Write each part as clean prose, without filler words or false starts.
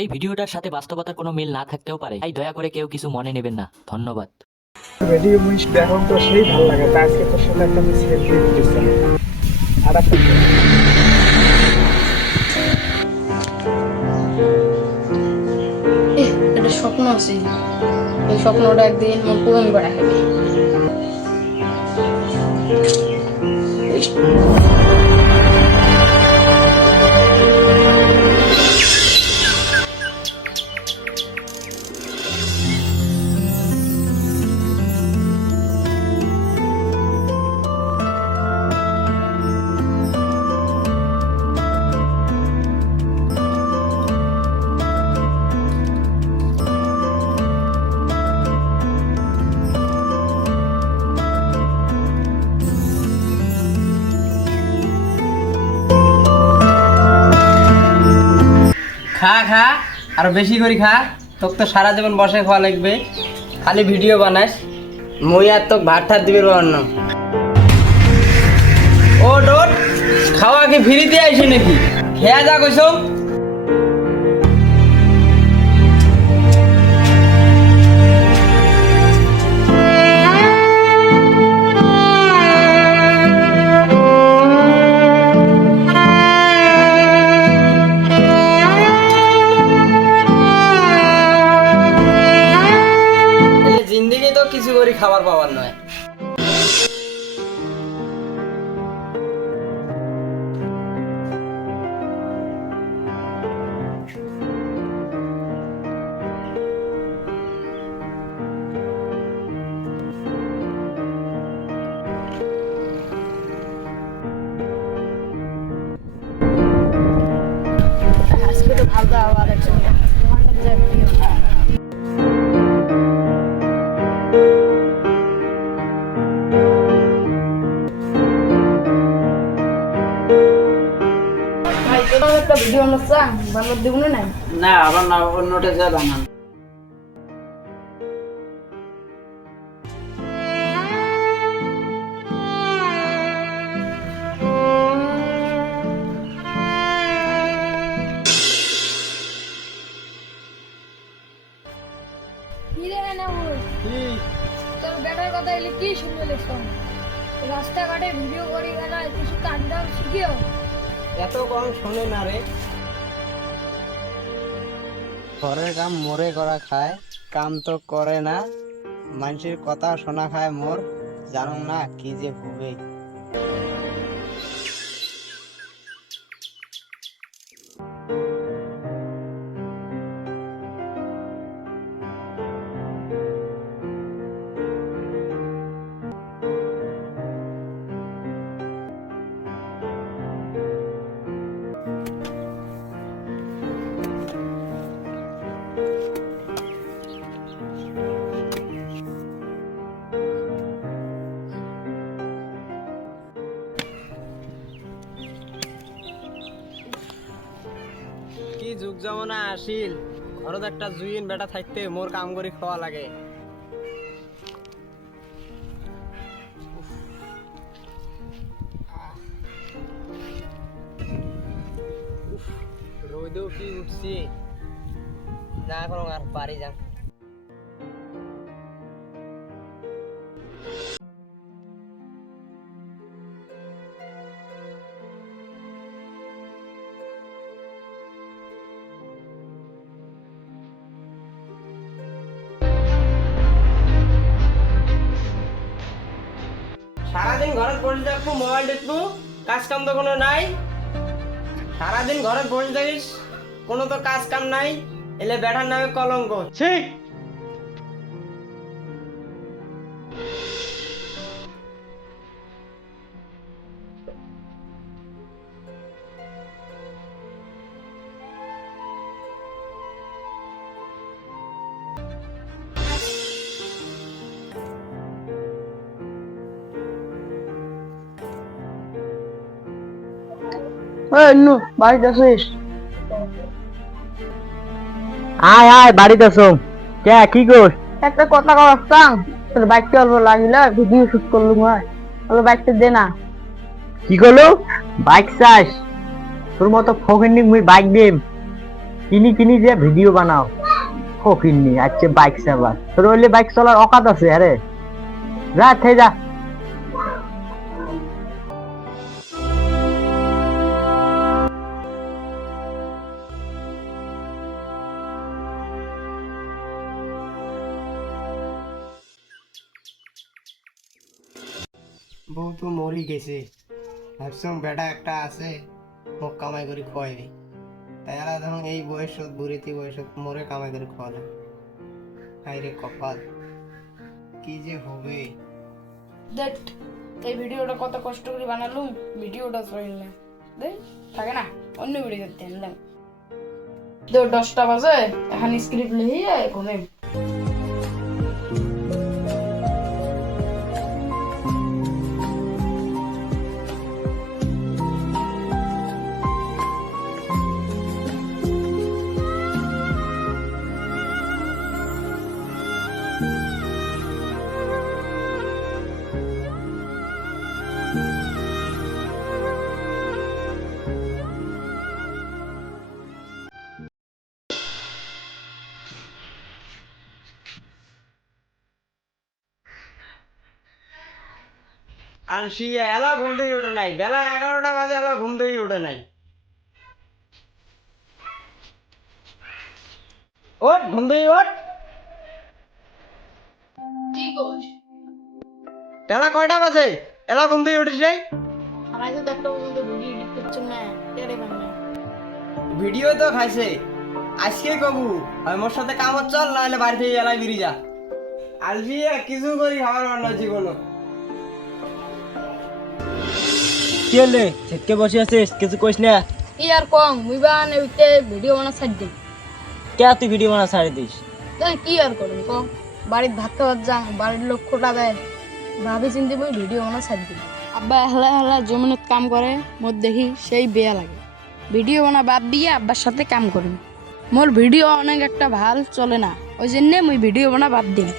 এই ভিডিওটার সাথে বাস্তবতার কোনো মিল না থাকতেও পারে, তাই দয়া করে কেউ কিছু মনে নেবেন না। ধন্যবাদ। ভিডিও মুইস এখন তো সেই ভালো লাগে, তা আজকে তোর সাথে একটা আমি সেলফি দিচ্ছি আর একটা একটা স্বপ্ন আছে, এই স্বপ্নটা একদিন মন পূরণ করা হবে। খা খা আরো বেশি করে খা, তোকে তো সারা জীবন বসে খাওয়া লাগবে, খালি ভিডিও বানাস। মই আর তোকে ভাত ঠাত দিবে অন্য ও ডোট খাওয়া কি ফ্রিতে আইসে নাকি? খেয়া যা কইস। জিন্দিগি তো কিছু করে খাবার পাবার নয়। আজকে তো ভালো আবার একসঙ্গে ভাই তোর একটা ভিডিও বানাচ্ছা বাংলা দিব না? না আবার না, অন্যটা যা বানান। তোর বেটার কথা এলে কি শুনবে লেখম? রাস্তাঘাটে ভিডিও করি গেলা কিছু কাজ দাম শিখিও। এত কম শোনে না রে। ঘরের কাম মোরে করা খায়, কাম তো করে না, মানুষের কথা শোনা খায় মোর, জানো না কি যে হবে। কি যুগ জমানা আসিল, ঘরত একটা জুইন বেটা থাকতে মোর কাম করে খাওয়া লাগে। রোদেও কি উঠছি না, এখন আর পারি যা। সারাদিন ঘরে বসে থাকবো, মোবাইল দেখবো, কাজ কাম তো কোনো নাই। সারাদিন ঘরে বসে থাকিস, কোনো তো কাজ কাম নাই, এলে ব্যাটার নামে কলঙ্ক। ঠিক বাড়িতে আছিস? আয় আয় বাড়িতে আছো কে, কি কর? একটা কথা কওয়াম, তোর বাইকটা অল্প লাগিলে ভিডিও শুট করলুম, হয় অল্প বাইকটা দে না। কি করলো? বাইক চাস? তোর মতো ফকিন্নি মুই বাইক দিম? কিনি কিনি যে ভিডিও বানাও ও কিনি আজকে বাইক চালার তোর ওইলে বাইক চলার অকাত আছে আরে যা থেকে যা বউ তো মরি গেছে, ভাবছিলাম বেটা একটা আছে মোক কামাই করে খোয়াইবে, তাই আর ধরুন এই বয়সত বুড়িতি বয়সত মরে কামাই করে খোয়ালাম। হাইরে কপাল, কি যে হবে। দেখ এই ভিডিওটা কত কষ্ট করে বানালুম, ভিডিওটা সইল না দেখ থাকে না, অন্য ভিডিও করতে আনলাম। 10টা বাজে এখন স্ক্রিপ্ট লিখিয়ে ঘুমে। আর শিয়া এলা ঘুম থেকে উঠে নাই, বেলা 11টা বাজে এলা ঘুম থেকে উঠে নাই। ওঠ ঘুম থেকে ওঠ। বেলা কয়টা বাজে এলা ঘুম থেকে উঠিস নাই? আমার তো একটা পর্যন্ত ভিডিও এডিট করছো না, টেরে বাংলা ভিডিও তো খাইছে, আজকে কবু হয় মোর সাথে কামত চল, নাহলে বাড়ি থেকে এলাই বেরিয়ে যা। আলফিয়া কিছু করি খাবার বান্না জীবন। কি হলে ছেটকে বসে আছিস কিছু কইস না কি আর কম মুইবা নেউতে ভিডিও বানা ছাড় দিই। কে তুই ভিডিও বানা ছাড়ি দিস তাই কি আর করুন কম, বাড়ির ভাত খাওয়ার যা, বাড়ির লোক খোটা দেয়, ভাবি চিন্তি মই ভিডিও বানা ছাড় দিই। আব্বা হেলা হেলা জমিনত কাম করে, মোর দেখি সেই বেয়া লাগে। ভিডিও বানা বাদ দিয়ে আব্বার সাথে কাম করি। মোর ভিডিও অনেক একটা ভাল চলে না, ওই জন্য মুই ভিডিও বানা বাদ দিই।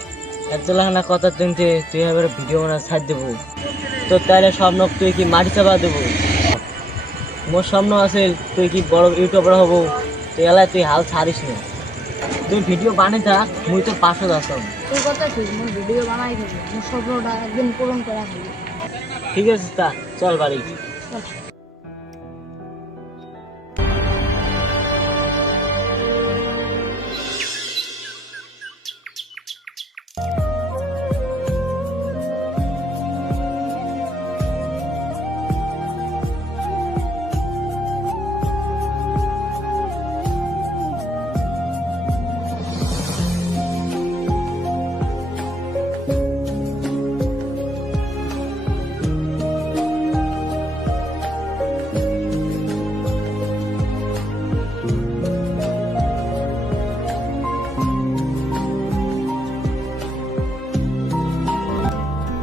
একজলাখানা কথা শুনতে তুই এবার ভিডিও বানা ছাড় দেবো তোর তাহলে স্বপ্ন তুই কি মাটি চাপা দেবো? মোর স্বপ্ন আছে তুই কি বড় ইউটিউবার হবো, তুই এলাকায় তুই হাল ছাড়িস না, তুই ভিডিও বানিয়ে থাক মুই তোর পাশে আসম। তোর কথা ঠিক, মোর ভিডিও বানাই দেবো, মোর স্বপ্নটা একদিন পূরণ করা হবে। ঠিক আছে তা চল বাড়ি।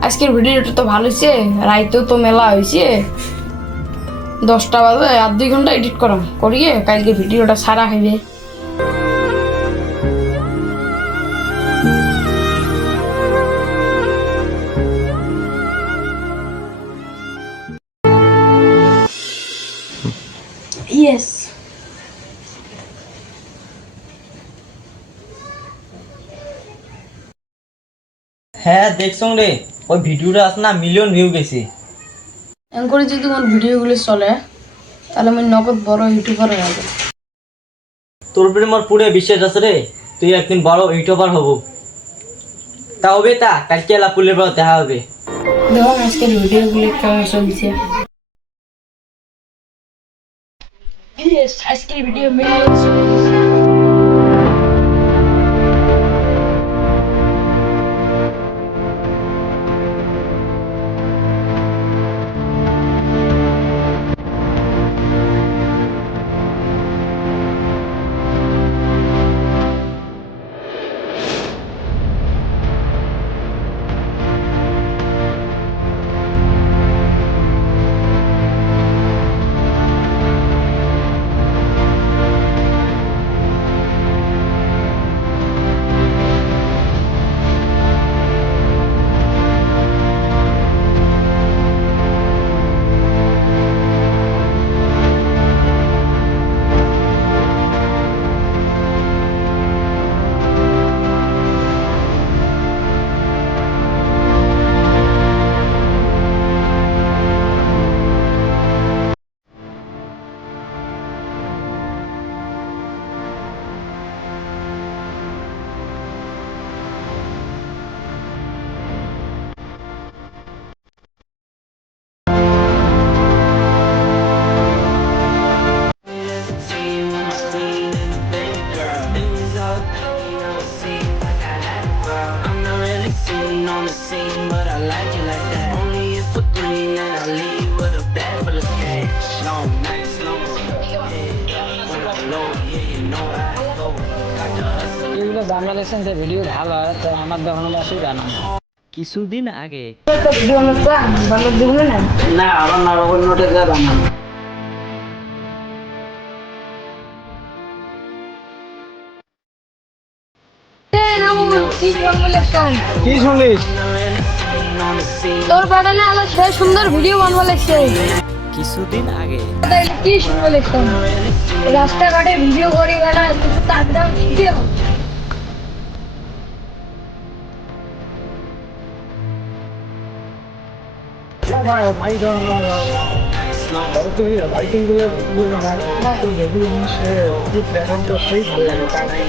আজকের ভিডিওটা তো ভালো হয়েছে, রাইতেও তো মেলা হয়েছে, 10টা বাজে আর 2 ঘন্টা এডিট করিয়ে কালকে ভিডিওটা সারা হইবে। ইয়েস হ্যাঁ দেখছো রে ওই ভিডিওটা আছে না মিলিয়ন ভিউ গেছে। এমন করে যদি তোমার ভিডিওগুলো চলে তাহলে আমি নগদ বড় ইউটিউবার হয়ে যাবো। তোর উপরে আমার পুরো বিশ্বাস আছে রে, তুই একদিন বড় ইউটিউবার হব। তা হবে তা কালকে লাপুলের পর দেখা হবে। দেখো আজকের ভিডিওগুলো কেমন চলছে। আজকের video scene, but I like it like that. Only if for 3 and I leave with a bag full of cash. Long nights, long when I low, yeah, you know I go. Got the hustle. এগুলো বাংলাদেশের যে video ভালো হয় তো আমার দেখানো অসুবিধা না। কিছুদিন আগে ভিডিও বানাতে বাংলা দিবলে না না আমার না অন্যটা যা বানানো। কি জঙ্গলের সং কি শুনলিস? তোর বাগানে আলো সে সুন্দর ভিডিও বানবা লাগছে কিছুদিন আগে কি জঙ্গলের সং রাস্তাঘাটে ভিডিও করি গেল কিছু তার দাম শিখিও ভাই বাইকিং গুলো না তো যদি সে দেখেন তো সেই ভালো লাগে।